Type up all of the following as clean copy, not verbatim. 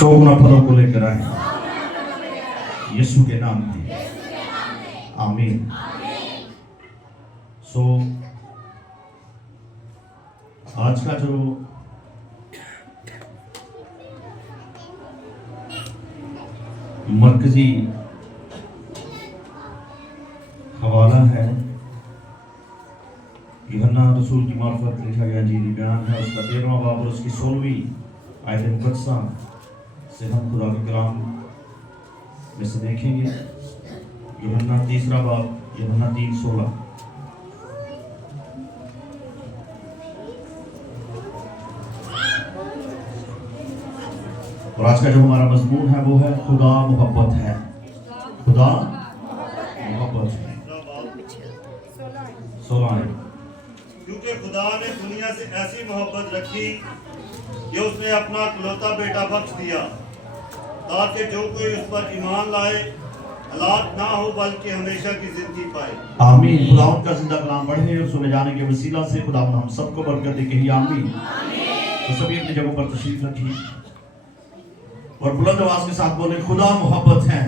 100 गुना फलों को लेकर आए यीशु के नाम में, आमीन। सो आज का जो मरकजी हवाला है यूहन्ना रसूल की मार्फत लिखा गया इंजीली बयान है, उसका 13वां बाब और उसकी 16वीं आयत मुक़द्दसा से हम खुदा के कलाम में से देखेंगे। यूहन्ना 3 बाब, यूहन्ना 3:16। और आज का जो हमारा मजमून है वो है खुदा मोहब्बत है, खुदा मोहब्बत है। 16 क्योंकि खुदा ने दुनिया से ऐसी मोहब्बत रखी कि उसने अपना इकलौता बेटा बख्श दिया, ताकि जो कोई उस पर ईमान लाए हलाक ना हो बल्कि हमेशा की जिंदगी पाए। आमीन। खुदा उनका जिंदा कलाम पढ़े और सुने जाने के वसीला से खुदा हम सबको बरकत दे, कहिए आमीन। तो सभी अपनी जगहों पर तशरीफ रखिए और बुलंद आवाज के साथ बोले खुदा मोहब्बत है।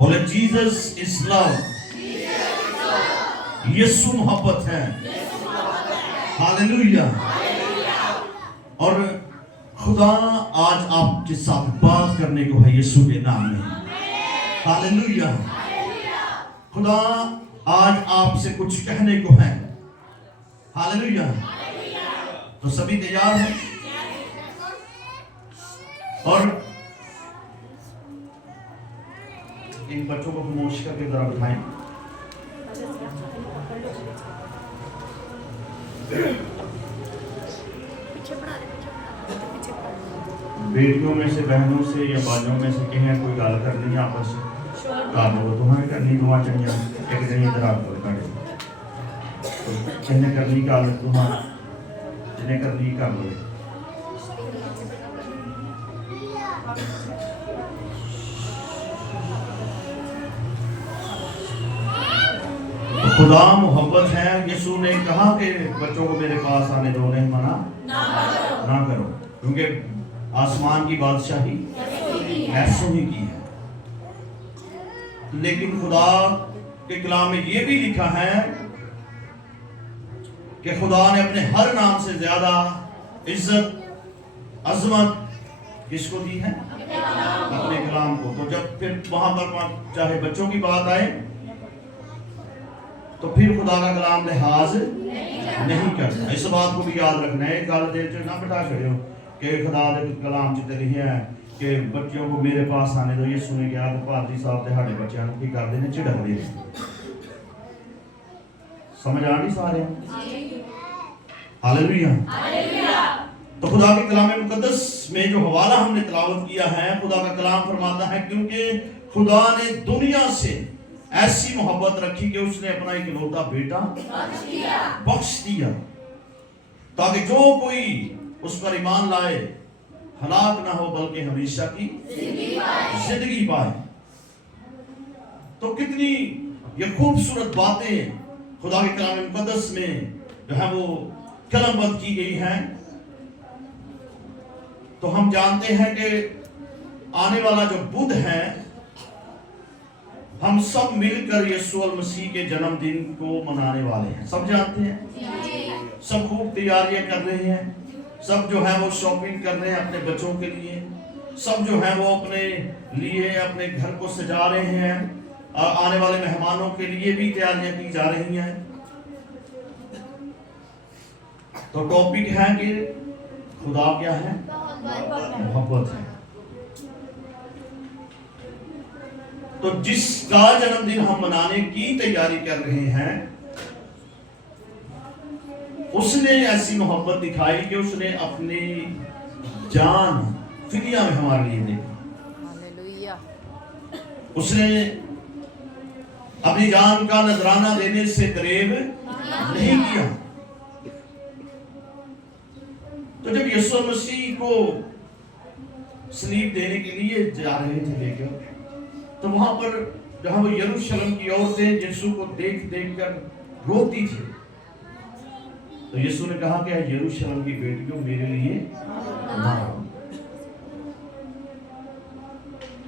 बोले जीसस इज लव, यीशु मोहब्बत है। हालेलुया। और खुदा आज आपके साथ बात करने को है यीशु के नाम में। हालेलुया। खुदा आज आपसे कुछ कहने को है। हालेलुया। तो सभी तैयार हैं और इन बच्चों को खामोश करके जरा बिठाएं। बेटियों में से, बहनों से या बाजों में से कहीं कोई गाल करनी है आपस में काम हो तुम्हें करनी दुआ चाहिए एक दिन इधर आपको करे कहने करनी का आदत तुम्हारा जिन्हें करनी कर लो। खुदा मोहब्बत है। यीशु ने कहा कि बच्चों को मेरे पास आने दो, उन्हें मना ना करो, क्योंकि आसमान की बादशाही ऐसों ही की है। लेकिन खुदा के कलाम में ये भी लिखा है कि खुदा ने अपने हर नाम से ज्यादा इज्जत अजमत किसको दी है? अपने कलाम को। तो जब फिर वहां पर चाहे बच्चों की बात आए तो फिर खुदा का कलाम लिहाज नहीं करता। इस बात को भी याद रखना है। गल दे ना बिठा छड़ियो कि खुदा के कलाम च लिखा है कि बच्चों को मेरे पास आने दो। ये सुने गया तो पादरी साहब ते साडे बच्चों को की करते हैं? झिड़कते हैं। समझ आ रही सारे? हालेलुया। तो खुदा के कलाम मुकद्दस में जो हवाला हमने तिलावत किया है, खुदा का कलाम फरमाता है क्योंकि खुदा ने दुनिया से ऐसी मोहब्बत रखी कि उसने अपना इकलौता बेटा बख्श दिया, ताकि जो कोई उस पर ईमान लाए हलाक ना हो बल्कि हमेशा की जिंदगी पाए। तो कितनी ये खूबसूरत बातें खुदा के कलाम मुकद्दस में जो है वो कलमबंद की गई हैं। तो हम जानते हैं कि आने वाला जो बुध है, हम सब मिलकर यीशु मसीह के जन्मदिन को मनाने वाले हैं। सब जानते हैं, सब खूब तैयारियां कर रहे हैं, सब जो है वो शॉपिंग कर रहे हैं अपने बच्चों के लिए, सब जो है वो अपने लिए अपने घर को सजा रहे हैं, आने वाले मेहमानों के लिए भी तैयारियां की जा रही हैं। तो टॉपिक है कि खुदा क्या है? मोहब्बत है। तो जिसका जन्मदिन हम मनाने की तैयारी कर रहे हैं, उसने ऐसी मोहब्बत दिखाई कि उसने अपनी जान फिदिया में हमारे लिए दी। उसने अपनी जान का नजराना देने से दरेब नहीं किया। तो जब यीशु मसीह को सलीब देने के लिए जा रहे थे लेकर, तो वहां पर जहां वो यरूशलेम की औरतें यीशु को देख देख कर रोती थी, तो यीशु ने कहा कि यरूशलेम की बेटियों मेरे लिए दुआ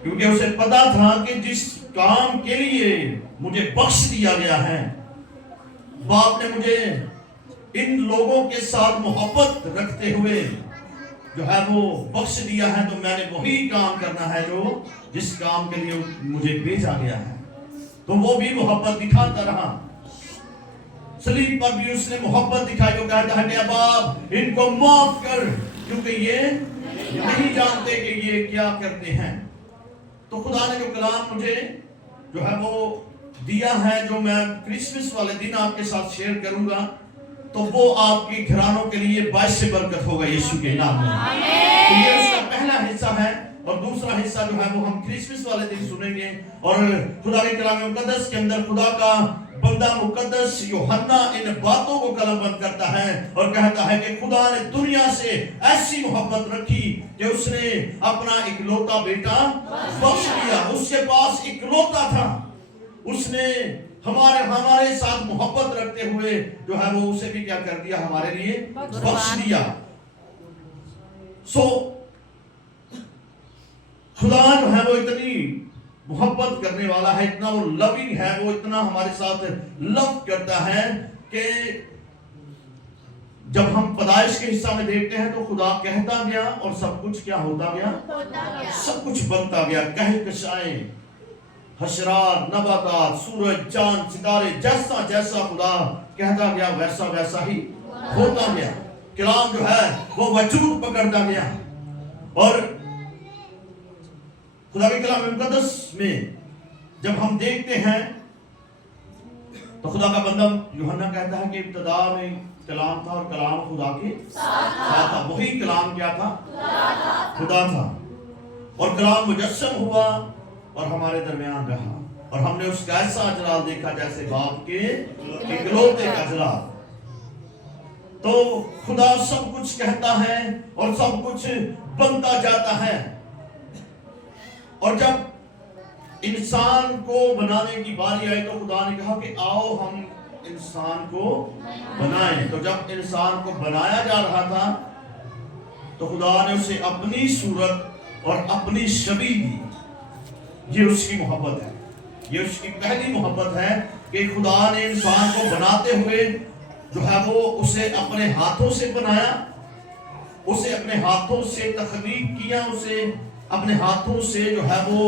क्योंकि उसे पता था कि जिस काम के लिए मुझे बख्श दिया गया है, बाप ने मुझे इन लोगों के साथ मोहब्बत रखते हुए जो है वो बख्श दिया है, तो मैंने वही काम करना है जो जिस काम के लिए मुझे भेजा गया है। तो वो भी मोहब्बत दिखाता रहा। सलीब पर भी उसने मोहब्बत दिखाई। वो कहता है कि अब आप इनको माफ कर, क्योंकि ये नहीं जानते कि ये क्या करते हैं। तो खुदा ने जो कलाम मुझे जो है वो दिया है, जो मैं क्रिसमस वाले दिन आपके साथ शेयर करूंगा, तो वो आपके घरानों के लिए बायस बरकत होगा यीशु के नाम में। तो ये उसका पहला हिस्सा है, और दूसरा हिस्सा जो है वो हम क्रिसमस वाले दिन सुनेंगे। और खुदा के कलाम मुकद्दस के अंदर खुदा का बंदा मुकद्दस यूहन्ना इन बातों को कलमबंद करता है और कहता है कि खुदा ने दुनिया से ऐसी मोहब्बत रखी कि उसने अपना इकलौता बेटा बख्श दिया। उसके पास इकलौता था, उसने हमारे साथ मोहब्बत रखते हुए जो है वो उसे भी क्या कर दिया, हमारे लिए बख्श दिया। सो खुदा जो है वो इतनी मोहब्बत करने वाला है, इतना वो लविंग है, वो इतना हमारे साथ लव करता है कि जब हम पैदाइश के हिस्सा में देखते हैं तो खुदा कहता गया और सब कुछ क्या होता गया, सब कुछ बनता गया। कहकशाएं, हशरात, नबातात, सूरज, चांद, सितारे, जैसा जैसा खुदा कहता गया वैसा वैसा ही होता गया। कलाम जो है वो वजूद पकड़ता गया। और खुदा के कलाम मुकद्दस में जब हम देखते हैं तो खुदा का बंदा यूहन्ना कहता है कि इब्तिदा में कलाम था और कलाम खुदा के साथ था। वही कलाम क्या था, खुदा था। और कलाम मुजस्सम हुआ और हमारे दरमियान रहा, और हमने उसका ऐसा अजलाल देखा जैसे बाप के इकलौते का अजलाल। तो खुदा सब कुछ कहता है और सब कुछ बनता जाता है। और जब इंसान को बनाने की बारी आई तो खुदा ने कहा कि आओ हम इंसान को बनाएं। तो जब इंसान को बनाया जा रहा था तो खुदा ने उसे अपनी सूरत और अपनी शबीह दी। ये उसकी मोहब्बत है, ये उसकी पहली मोहब्बत है कि खुदा ने इंसान को बनाते हुए जो है वो उसे अपने हाथों से बनाया, उसे अपने हाथों से तख्लीक किया, उसे अपने हाथों से जो है वो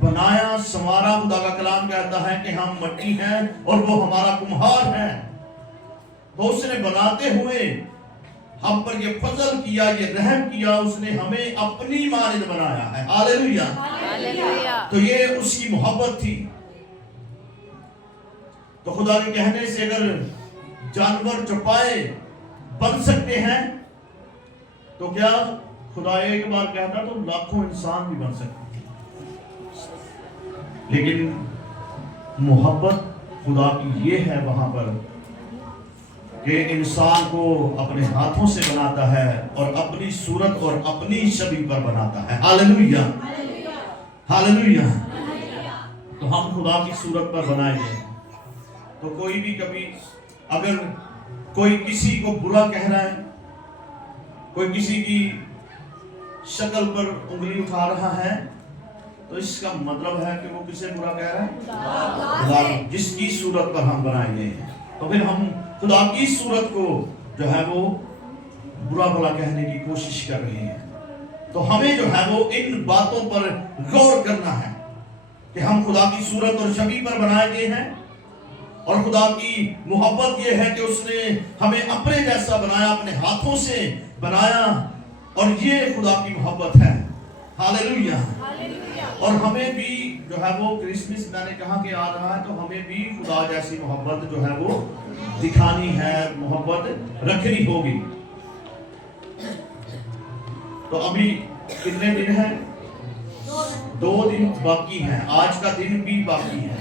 बनाया, संवारा। खुदा का कलाम कहता है कि हम मिट्टी हैं और वो हमारा कुम्हार है। तो उसने बनाते हुए हम पर ये फजल किया, ये रहम किया, उसने हमें अपनी मानिंद बनाया है। Hallelujah, hallelujah. तो ये उसकी मोहब्बत थी। तो खुदा के कहने से अगर जानवर चौपाए बन सकते हैं तो क्या खुदा एक बार कहता तो लाखों इंसान भी बन सकते हैं। लेकिन मोहब्बत खुदा की ये है वहां पर कि इंसान को अपने हाथों से बनाता है और अपनी सूरत और अपनी शबीह पर बनाता है। Hallelujah, hallelujah. तो हम खुदा की सूरत पर बनाए गए। तो कोई भी कभी अगर कोई किसी को बुरा कह रहा है, कोई किसी की शक्ल पर उंगली उठा रहा है, तो इसका मतलब है कि वो किसे बुरा कह रहा है, खुदा जिसकी सूरत पर हम बनाए गए हैं। तो फिर हम खुदा की सूरत को जो है वो बुरा भला कहने की कोशिश कर रहे हैं। तो हमें जो है वो इन बातों पर गौर करना है कि हम खुदा की सूरत और शबीह पर बनाए गए हैं, और खुदा की मोहब्बत ये है कि उसने हमें अपने जैसा बनाया, अपने हाथों से बनाया, और ये खुदा की मोहब्बत है। हालेलुया। और हमें भी जो है वो क्रिसमस मैंने कहा कि आ रहा है, तो हमें भी खुदा जैसी मोहब्बत जो है वो दिखानी है, मोहब्बत रखनी होगी। तो अभी कितने दिन हैं? 2 दिन बाकी हैं, आज का दिन भी बाकी है।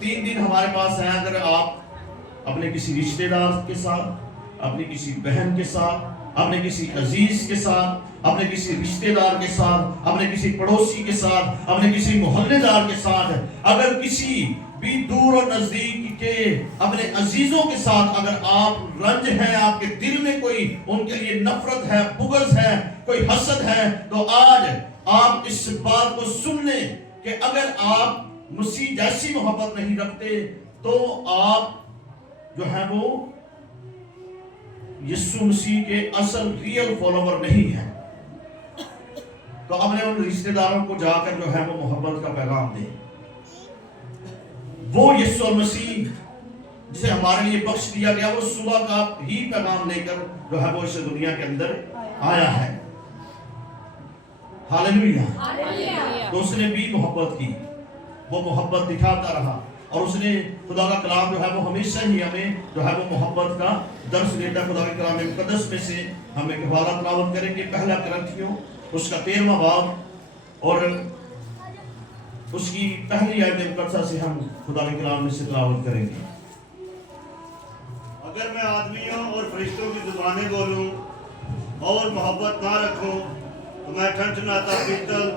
3 दिन हमारे पास है। अगर आप अपने किसी रिश्तेदार के साथ, अपनी किसी बहन के साथ, अपने किसी अजीज के साथ, अपने किसी रिश्तेदार के साथ, अपने किसी पड़ोसी के साथ, अपने किसी मोहल्लेदार के साथ, अगर किसी भी दूर और नजदीक के अपने अजीजों के साथ अगर आप रंज हैं, आपके दिल में कोई उनके लिए नफरत है, बुग़्ज़ है, کوئی حسد ہے، تو آج آپ اس بات کو سن لیں کہ اگر آپ مسیح جیسی محبت نہیں رکھتے تو آپ جو ہے وہ یسوع مسیح کے اصل ریئل فالوور نہیں ہیں۔ تو اپنے ان رشتہ داروں کو جا کر جو ہے وہ محبت کا پیغام دیں۔ وہ یسوع مسیح جسے ہمارے لیے بخش دیا گیا، وہ صبح کا ہی پیغام لے کر جو ہے وہ اس دنیا کے اندر آیا ہے۔ ہاللیلویہ۔ تو اس نے بھی محبت کی، وہ محبت دکھاتا رہا، اور اس نے خدا کا کلام جو ہے وہ ہمیشہ ہی ہمیں جو ہے وہ محبت کا درس دیتا ہے۔ خدا کے کلام مقدس میں سے ہم ایک حوالہ تلاوت کریں گے، پہلا کرنتھیوں اس کا 13واں باب اور اس کی پہلی آیت مقدسہ سے ہم خدا کے کلام میں سے تلاوت کریں گے۔ اگر میں آدمیوں اور فرشتوں کی زبانیں بولوں اور محبت نہ رکھوں تو میں ٹھنٹھناتا پیتل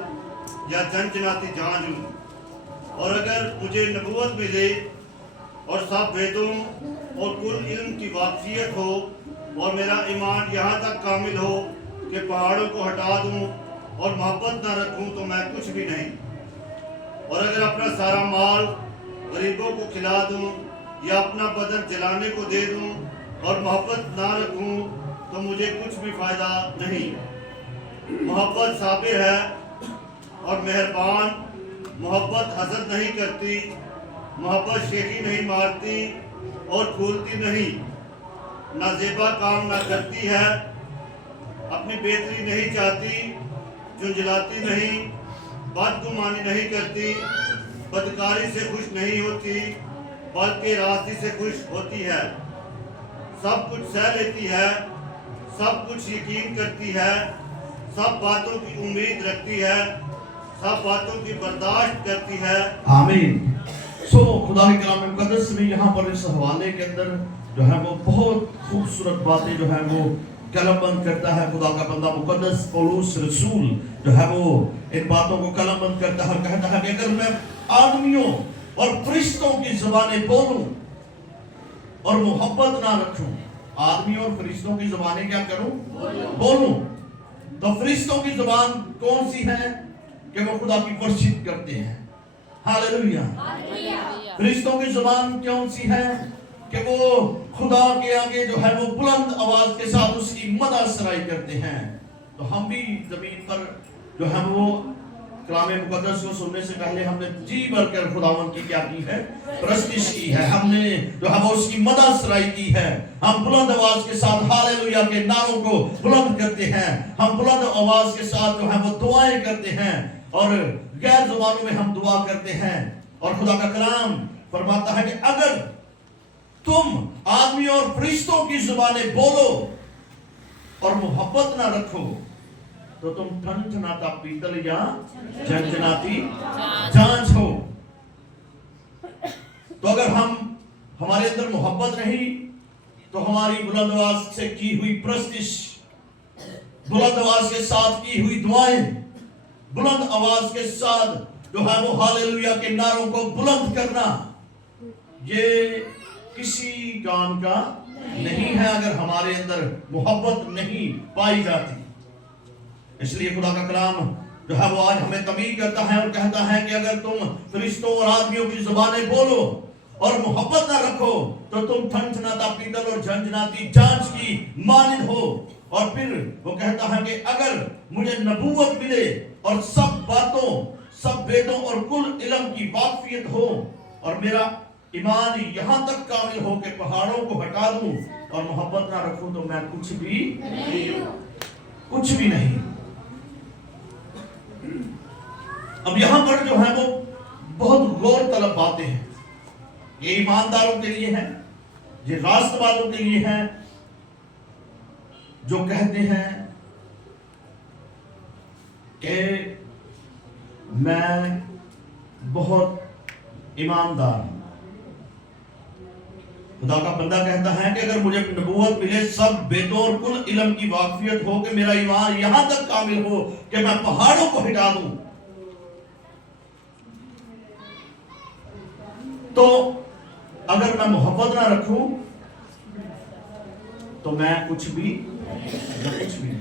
یا چنچناتی جھانجھ ہوں، اور اگر مجھے نبوت ملے اور سب ویدوں اور کل علم کی واقفیت ہو اور میرا ایمان یہاں تک کامل ہو کہ پہاڑوں کو ہٹا دوں اور محبت نہ رکھوں تو میں کچھ بھی نہیں، اور اگر اپنا سارا مال غریبوں کو کھلا دوں یا اپنا بدن جلانے کو دے دوں اور محبت نہ رکھوں تو مجھے کچھ بھی فائدہ نہیں۔ محبت صابر ہے اور مہربان، محبت حسد نہیں کرتی، محبت شیخی نہیں مارتی اور پھولتی نہیں، نہ زیبا کام نہ کرتی ہے، اپنی بہتری نہیں چاہتی، جھنجھلاتی نہیں، بدگمانی نہیں کرتی، بدکاری سے خوش نہیں ہوتی بلکہ راستی سے خوش ہوتی ہے، سب کچھ سہ لیتی ہے، سب کچھ یقین کرتی ہے، سب باتوں کی امید رکھتی ہے، سب باتوں کی برداشت کرتی ہے۔ آمین۔ خدا کے کلام مقدس میں یہاں پر اس حوالے کے اندر جو ہے وہ بہت خوبصورت باتیں جو ہے وہ قلم بند کرتا ہے۔ خدا کا بندہ مقدس پولس رسول جو ہے وہ ان باتوں کو قلم بند کرتا ہے اور کہتا ہے کہ اگر میں آدمیوں اور فرشتوں کی زبانیں بولوں اور محبت نہ رکھوں، آدمیوں اور فرشتوں کی زبانیں کیا کروں؟ بولوں۔ تو فرشتوں کی زبان کون سی ہے؟ کہ وہ خدا کی ورشپ کرتے ہیں۔ ہاللیلویہ۔ فرشتوں کی زبان کون سی ہے؟ کہ وہ خدا کے آگے جو ہے وہ بلند آواز کے ساتھ اس کی مدح سرائی کرتے ہیں۔ تو ہم بھی زمین پر جو ہے وہ کلام مقدس کو سننے سے پہلے ہم نے جی بھر کر خداوند کی کیا کی ہے؟ پرستش کی ہے۔ ہم نے جو ہے وہ اس کی مدح سرائی کی ہے۔ ہم بلند آواز کے ساتھ ہاللیلویہ کے نعروں کو بلند کرتے ہیں۔ ہم بلند آواز کے ساتھ جو ہے وہ دعائیں کرتے ہیں اور غیر زبانوں میں ہم دعا کرتے ہیں۔ اور خدا کا کلام فرماتا ہے کہ اگر تم آدمی اور فرشتوں کی زبانیں بولو اور محبت نہ رکھو تو تم ٹھنٹھناتا پیتل یا جھنجھناتی جھانجھ ہو۔ تو اگر ہمارے اندر محبت نہیں تو ہماری بلند آواز سے کی ہوئی پرستش، بلند آواز کے ساتھ کی ہوئی دعائیں، بلند آواز کے ساتھ جو ہے وہ ہاللیلویہ کے نعروں کو بلند کرنا، یہ کسی کام کا نہیں ہے اگر ہمارے اندر محبت نہیں پائی جاتی۔ اس لیے خدا کا کلام جو ہے وہ آج ہمیں تنبیہ کرتا ہے اور کہتا ہے کہ اگر تم فرشتوں اور آدمیوں کی زبانیں بولو اور محبت نہ رکھو تو تم ٹھنٹھناتا پیتل اور جھنجھناتی جھانجھ کی مانند ہو۔ اور پھر وہ کہتا ہے کہ اگر مجھے نبوت ملے اور سب باتوں، سب ویدوں اور کل علم کی واقفیت ہو اور میرا ایمان یہاں تک کامل ہو کہ پہاڑوں کو ہٹا دوں اور محبت نہ رکھوں تو میں کچھ بھی نہیں۔ اب یہاں پر جو ہے وہ بہت غور طلب باتیں ہیں۔ یہ ایمانداروں کے لیے ہے، یہ راست والوں کے لیے ہے جو کہتے ہیں کہ میں بہت ایماندار ہوں۔ خدا کا بندہ کہتا ہے کہ اگر مجھے نبوت ملے، سب ویدوں اور کل علم کی واقفیت ہو کہ میرا ایمان یہاں تک کامل ہو کہ میں پہاڑوں کو ہٹا دوں، تو اگر میں محبت نہ رکھوں تو میں کچھ بھی نہیں۔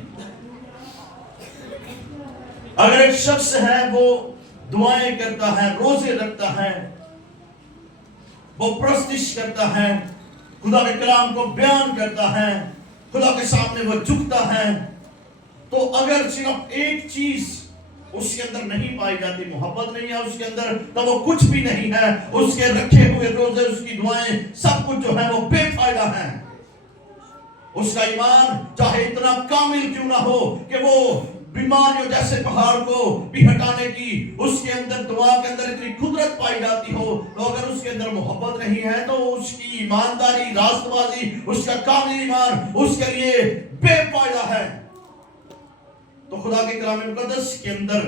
अगर एक शख्स है वो दुआएं करता है, रोजे रखता है, वो प्रस्तिश करता है, खुदा के कलाम को बयान करता है, खुदा के सामने वो झुकता है, तो अगर सिर्फ एक चीज उसके अंदर नहीं पाई जाती, मोहब्बत नहीं है उसके अंदर, तो वो कुछ भी नहीं है। उसके रखे हुए रोजे, उसकी दुआएं, सब कुछ जो है वो बेफायदा है। उसका ईमान चाहे इतना कामिल क्यों ना हो कि वो बीमारियों जैसे पहाड़ को भी हटाने की उसके अंदर, दुआ के अंदर इतनी कुदरत पाई जाती हो, तो अगर उसके अंदर मोहब्बत नहीं है तो उसकी ईमानदारी, रास्तबाजी, उसका कामिल ईमान उसके लिए बेफायदा है। तो खुदा के कलाम मुकद्दस के अंदर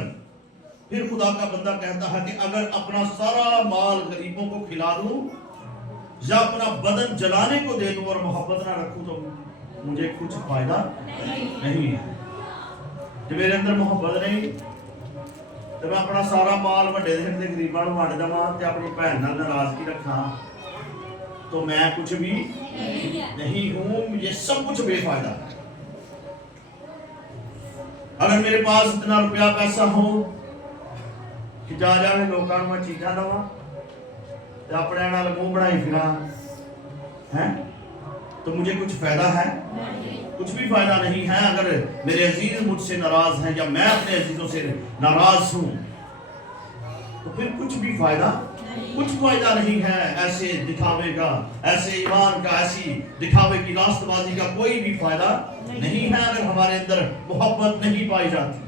फिर खुदा का बंदा कहता है कि अगर अपना सारा माल गरीबों को खिला दूं या अपना बदन जलाने को दे दूं और मोहब्बत ना रखूं तो मुझे कुछ फायदा नहीं है। जब मेरे अंदर मोहब्बत नहीं तो मैं अपना सारा माल ਵੱਡੇ ਦੇਣ ਦੇ ਗਰੀਬਾਂ ਨੂੰ ਵੰਡ ਦਵਾਂ ਤੇ ਆਪਣੀ ਭੈਣ ਨਾਲ ਨਾਰਾਜ਼ਗੀ ਰੱਖਾਂ तो मैं कुछ भी नहीं हूं, ये सब कुछ बेफायदा है। अगर मेरे पास इतना रुपया पैसा हो कि जा जाके लोगों को मैं चीज़ां दवां ते अपने नाल मुंह बनाई फिरां हैं, तो मुझे कुछ फायदा है? कुछ भी फायदा नहीं है। अगर मेरे अजीज मुझसे नाराज हैं या मैं अपने अजीजों से नाराज हूं तो फिर कुछ भी फायदा नहीं है। ऐसे दिखावे का, ऐसे ईमान का, ऐसी दिखावे की रास्तबाजी का कोई भी फायदा नहीं है अगर हमारे अंदर मोहब्बत नहीं पाई जाती।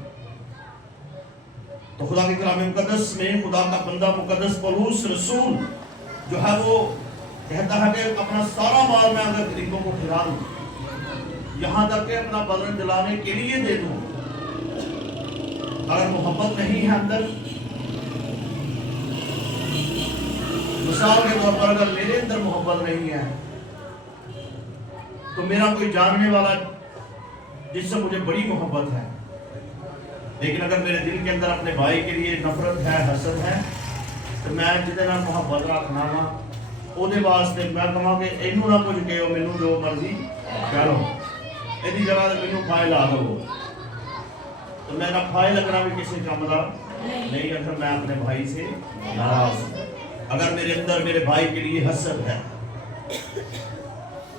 तो खुदा के कलाम मुकद्दस में खुदा का बंदा मुकद्दस पौलुस रसूल जो है वो कहता है कि अपना सारा माल मैं अगर गरीबों को खिला दूं, यहां तक कि अपना बदन जलाने के लिए दे दूं, अगर मोहब्बत नहीं है अंदर, मिसाल के तौर पर अगर मेरे अंदर मोहब्बत नहीं है तो मेरा कोई जानने वाला जिससे मुझे बड़ी मोहब्बत है, लेकिन अगर मेरे दिल के अंदर अपने भाई के लिए नफरत है, हसद है, तो मैं जिहदे नाल मोहब्बत रखना वा ਉਹਦੇ ਵਾਸਤੇ ਮੈਂ ਕਹਾਂ ਕਿ ਇਹਨੂੰ ਨਾ ਕੁਝ ਕਹੋ, ਮੈਨੂੰ ਜੋ ਮਰਜ਼ੀ ਕਹਿ ਲਓ, ਇਹਦੀ ਜਗ੍ਹਾ ਤੇ ਮੈਨੂੰ ਫਾਇਲ ਲਾ ਦਿਓ, तो मेरा फाइल लगना भी किसी काम का नहीं। अगर मैं अपने भाई से नाराज हूं, अगर मेरे अंदर मेरे भाई के लिए हसद है,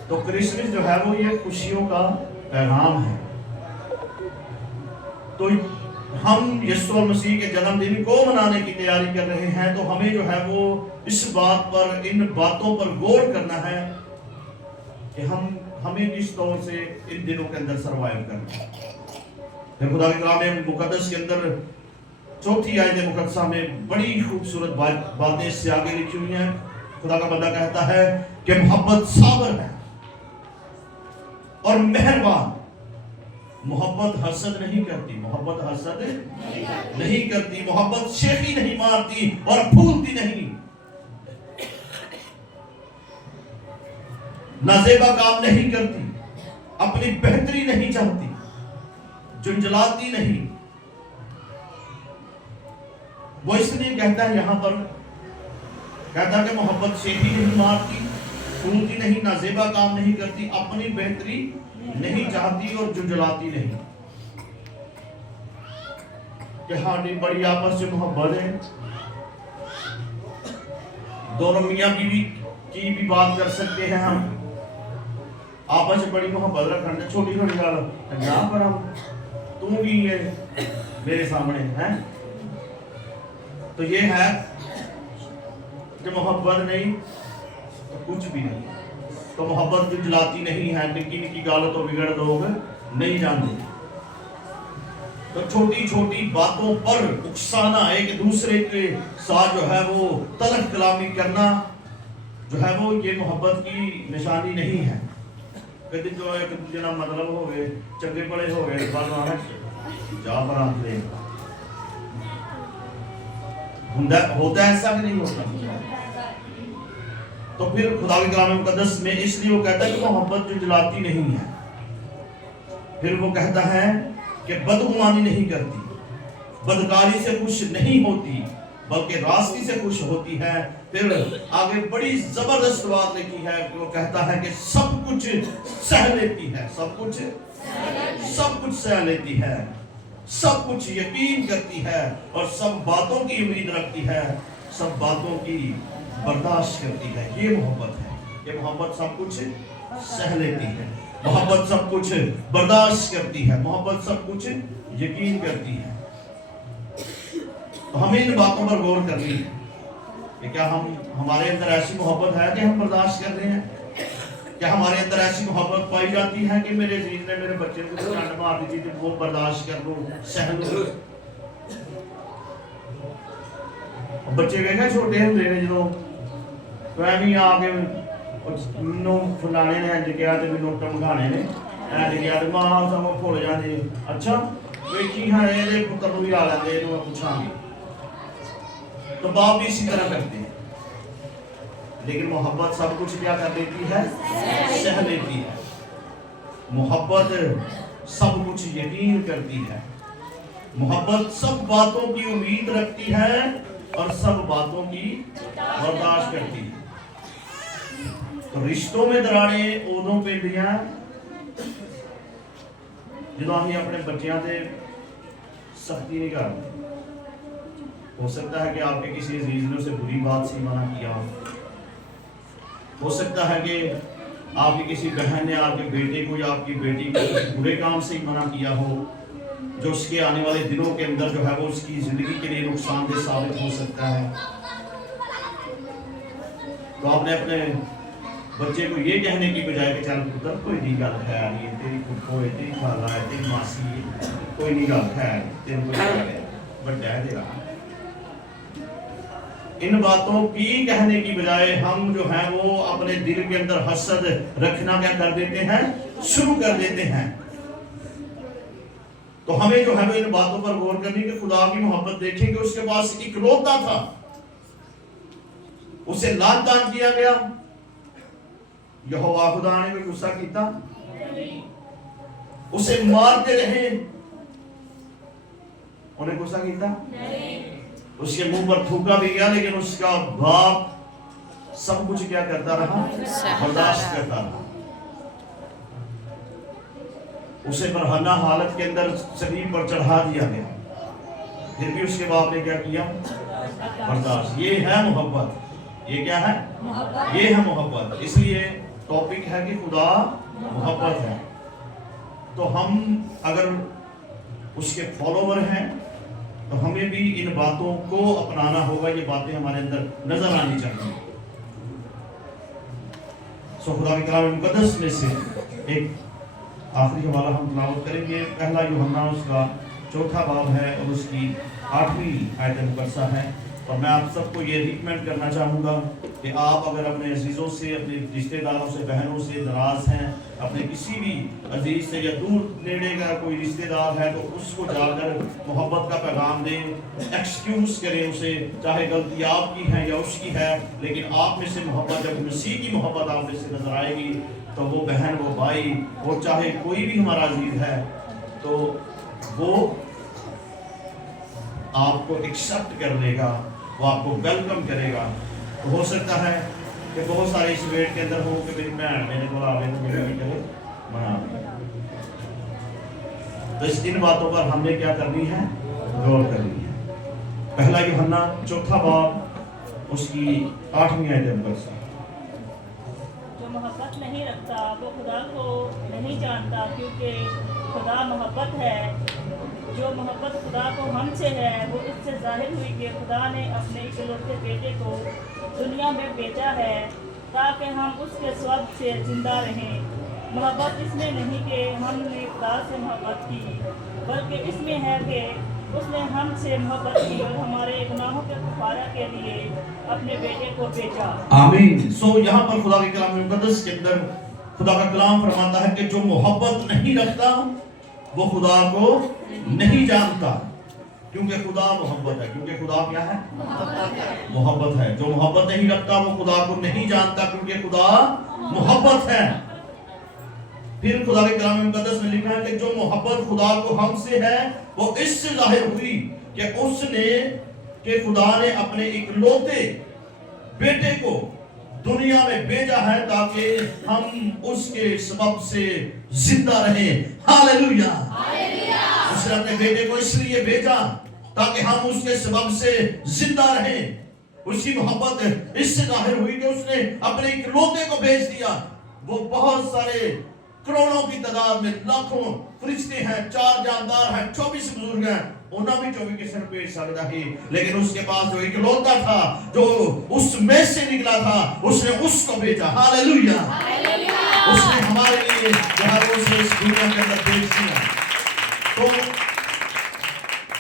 तो क्रिसमस जो है वो ये खुशियों का पैगाम है। तो हम यीशु मसीह के जन्मदिन को मनाने की तैयारी कर रहे हैं, तो हमें जो है वो इस बात पर, इन बातों पर गौर करना है कि हमें किस तौर से इन दिनों के अंदर सरवाइव करना है। फिर खुदा के कलाम मुकद्दस के अंदर चौथी आयत मुकद्दसा में बड़ी खूबसूरत बातें इससे आगे लिखी हुई हैं। खुदा का बंदा कहता है कि मोहब्बत साबर है और मेहरबान, मोहब्बत हसद नहीं करती, मोहब्बत हसद नहीं करती, मोहब्बत शेखी नहीं मारती और फूलती नहीं, नाजेबा काम नहीं करती, अपनी बेहतरी नहीं चाहती, झुंझलाती नहीं। वो इसलिए कहता है यहां पर, कहता है कि मोहब्बत शेखी नहीं मारती, फूलती नहीं, नाजेबा काम नहीं करती, अपनी बेहतरी नहीं चाहती और झुंझलाती नहीं। कि हमारी बड़ी आपस में मोहब्बत है, दोनों मियां बीवी की भी बात कर सकते हैं हम, आपस में बड़ी मोहब्बत रखने, छोटी छोटी गल यहाँ पर हम तू भी है मेरे सामने है, तो ये है कि मोहब्बत नहीं तो कुछ भी नहीं। तो मोहब्बत जो जलाती नहीं है, निकी निकी गालों तो बिगड़ लोग नहीं जानते। तो छोटी छोटी बातों पर उकसाना, एक दूसरे के साथ जो है वो तलख कलामी करना जो है वो ये मोहब्बत की निशानी नहीं है। कभी जो एक दूसरे का मतलब हो गए, चंगे बड़े हो गए, जा बरात ले होता है, ऐसा भी नहीं होता। तो फिर खुदा के कलाम मुकद्दस में इसलिए वो कहता है कि मोहब्बत जो जलाती नहीं है। फिर वो कहता है कि बदगुमानी नहीं करती, बदकारी से खुश नहीं होती, बल्कि रास्ती से खुश होती है। फिर आगे बड़ी जबरदस्त बात लिखी है, वो कहता है कि सब कुछ सह लेती है, सब कुछ सह लेती है, सब कुछ यकीन करती है और सब बातों की उम्मीद रखती है, सब बातों की बर्दाश्त करती है। ये मोहब्बत है। ये मोहब्बत सब कुछ सह लेती है, मोहब्बत सब कुछ बर्दाश्त करती है, मोहब्बत सब कुछ यकीन करती है। तो हमें इन बातों पर गौर करनी है कि क्या हमारे अंदर ऐसी मोहब्बत है कि हम बर्दाश्त कर रहे हैं? क्या हमारे अंदर ऐसी मोहब्बत पाई जाती है कि मेरे अजीज ने मेरे बच्चे को डांट मार दी थी, वो बर्दाश्त कर लो, सह लो? बच्चे वेखा छोटे होंगे ने जो तो एवं आके मैनू फलाने ने इंज किया तो मैनू धमकाने ने इंज किया तो मां सब भुल जाती। अच्छा वेखी हाँ ये पुत्र भी आ लेंगे, इन्हों मैं पूछांगी। तो बाप भी इसी तरह करते हैं, लेकिन मोहब्बत सब कुछ क्या कर देती है? सह लेती है। मोहब्बत सब कुछ यकीन करती है, मोहब्बत सब बातों की उम्मीद रखती है और सब बातों की बर्दाश्त करती है। तो रिश्तों में दरारें उदों पैंदियां ਜਦੋਂ ਅਸੀਂ अपने बच्चों से सख्ती नहीं करते। हो सकता है कि आपके किसी अजीज ने उसे बुरी बात से मना किया, हो सकता है कि आपकी किसी बहन ने आपके बेटे को या आपकी बेटी को बुरे काम से ही मना किया हो, जो उसके आने वाले दिनों के अंदर जो है वो उसकी जिंदगी के लिए नुकसानदेह साबित हो सकता है। तो आपने अपने बच्चे को ये कहने की बजाय कि चल पुत्र कोई नहीं गल है, ये तेरी फुफो है, तेरी खाला है, तेरी मासी है, कोई नहीं गल है, तेरे को बड़ा है तेरा, इन बातों की कहने की बजाय हम जो है वो अपने दिल के अंदर हसद रखना क्या कर देते हैं? शुरू कर देते हैं। तो हमें जो है वो इन बातों पर गौर करनी कि खुदा की मोहब्बत देखें कि उसके पास इकलौता था, उसे लात दान किया गया, यहोवा खुदा ने कोई गुस्सा किया? उसे मारते रहे, उन्हें गुस्सा किया? उसके मुंह पर थूका भी गया, लेकिन उसका बाप सब कुछ क्या करता रहा? बर्दाश्त करता रहा। उसे बरहाना हालत के अंदर सलीब पर चढ़ा दिया गया, फिर भी उसके बाप ने क्या किया? बर्दाश्त। ये है मोहब्बत। ये क्या है? ये है मोहब्बत। इसलिए टॉपिक है कि खुदा मोहब्बत है। तो हम अगर उसके फॉलोवर हैं तो हमें भी इन बातों को अपनाना होगा, ये बातें हमारे अंदर नजर आनी चाहिए। सो खुदा के कलाम मुकद्दस में से एक आखिरी हवाला हम तिलावत करेंगे। पहला यूहन्ना उसका 4था बाब है और उसकी 8वीं आयत मुकद्दसा है। और मैं आप सबको ये रिकमेंड करना चाहूँगा कि आप अगर अपने अजीज़ों से, अपने रिश्तेदारों से, बहनों से नाराज़ हैं, अपने किसी भी अजीज़ से या दूर नेड़े का कोई रिश्तेदार है, तो उसको जाकर मोहब्बत का पैगाम दें, एक्सक्यूज़ करें उसे, चाहे गलती आपकी है या उसकी है, लेकिन आप में से मोहब्बत, जब मसीह की मोहब्बत आप में से नजर आएगी तो वो बहन, वो भाई, वो चाहे कोई भी हमारा अजीज़ है, तो वो आपको एक्सेप्ट कर लेगा, वो आपको वेलकम करेगा। तो हो सकता है कि बहुत सारे इस वेट के अंदर हो कि मेरी भैन मेरे को आवे तो मेरे भी करे मना। तो इन बातों पर हमने क्या करनी है? गौर करनी है। पहला यूहन्ना 4था बाब उसकी 8वीं आयत पर से, जो मोहब्बत नहीं रखता वो खुदा को नहीं जानता, क्योंकि खुदा मोहब्बत है। जो मोहब्बत खुदा को हमसे है वो इससे जाहिर हुई कि खुदा ने अपने इकलौते बेटे को दुनिया में भेजा है ताकि हम उसके स्वभाव से जिंदा रहें। मोहब्बत इसमें नहीं कि हमने खुदा से मोहब्बत की, बल्कि इसमें है कि उसने हमसे मोहब्बत की और हमारे गुनाहों के कफारा के लिए अपने बेटे को भेजा। आमीन। सो यहाँ पर खुदा के कलाम मुकद्दस के अंदर खुदा का कलाम फरमाता है कि जो मोहब्बत नहीं रखता वो खुदा को नहीं जानता, क्योंकि खुदा मोहब्बत है। क्योंकि खुदा क्या है? मोहब्बत है। जो मोहब्बत नहीं रखता वो खुदा को नहीं जानता, क्योंकि खुदा मोहब्बत है। फिर खुदा के कलाम मुकद्दस में लिखा है कि जो मोहब्बत खुदा को हमसे है वो इससे जाहिर हुई कि खुदा ने अपने इकलौते बेटे को दुनिया में भेजा है ताकि हम उसके सबब से जिंदा रहें। हालेलुया। उसने अपने बेटे को इसलिए भेजा ताकि हम उसके सबब से जिंदा रहें। उसकी मोहब्बत इससे जाहिर हुई कि उसने अपने इकलौते को भेज दिया। वो बहुत सारे करोड़ों की तादाद में लाखों फरिश्ते हैं, 4 जानदार हैं, 24 बुजुर्ग हैं, उन्हें भी 24 के सर पेश सकता है, लेकिन उसके पास जो इकलौता था, जो उसमें से निकला था, उसने उसको भेजा। हालेलुया। उसने हमारे लिए उसे इस दुनिया के अंदर भेज दिया। तो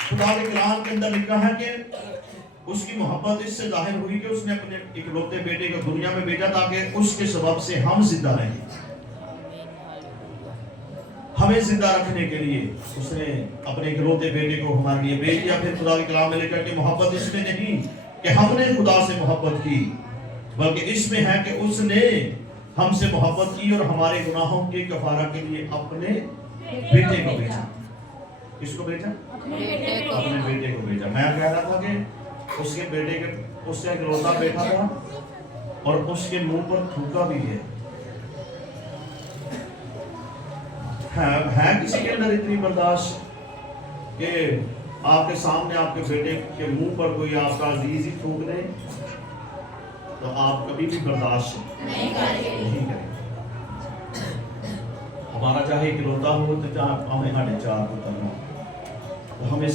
खुदा के कलाम के अंदर लिखा है कि उसकी मोहब्बत इससे जाहिर हुई कि उसने अपने इकलौते बेटे को दुनिया में भेजा ताकि उसके सबब से हम जिंदा रहें। हमें जिंदा रखने के लिए उसने अपने इकलौते बेटे को हमारे लिए भेज दिया। फिर खुदा के कलाम में लिखा कि मोहब्बत इसमें नहीं कि हमने खुदा से मोहब्बत की, बल्कि इसमें है कि उसने हमसे मोहब्बत की और हमारे गुनाहों के कफारा के लिए अपने बेटे को भेजा। किसको भेजा? अपने बेटे को भेजा। मैं कह रहा था कि उसके बेटे के उससे इकलौता बेटा था और उसके मुंह पर थूका भी है किसी के अंदर इतनी बर्दाश्त कि आपके सामने आपके बेटे के मुंह पर कोई आपका अजीज ही थूक दे तो आप कभी भी बर्दाश्त नहीं करेंगे। हमारा चाहे इकलौता हो तो चाहे हमें 4.5 पुत्र हो, तो हमें